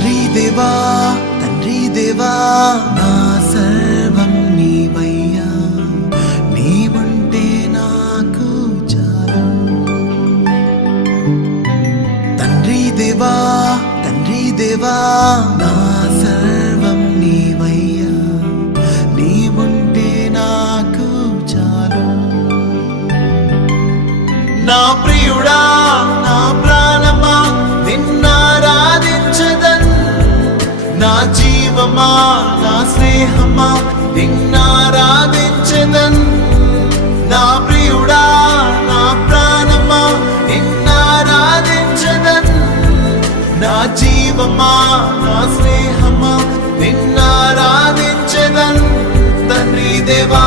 తండ్రి దేవా నా సర్వం నీవయ్యా, నీవుంటే నాకు చాలు. తండ్రి దేవా నా సర్వం నీవయ్యా, నీవుంటే నాకు చాలు. నా ప్రియుడా నా ప్రాణమా నిన్నారాధించదన్, నా జీవమా నా స్నేహమా నిన్నారాధించదన్. నా ప్రియుడా నా ప్రాణమా నిన్నారాధించదన్, నా జీవమా నా స్నేహమా నిన్నారాధించదన్. తండ్రి దేవా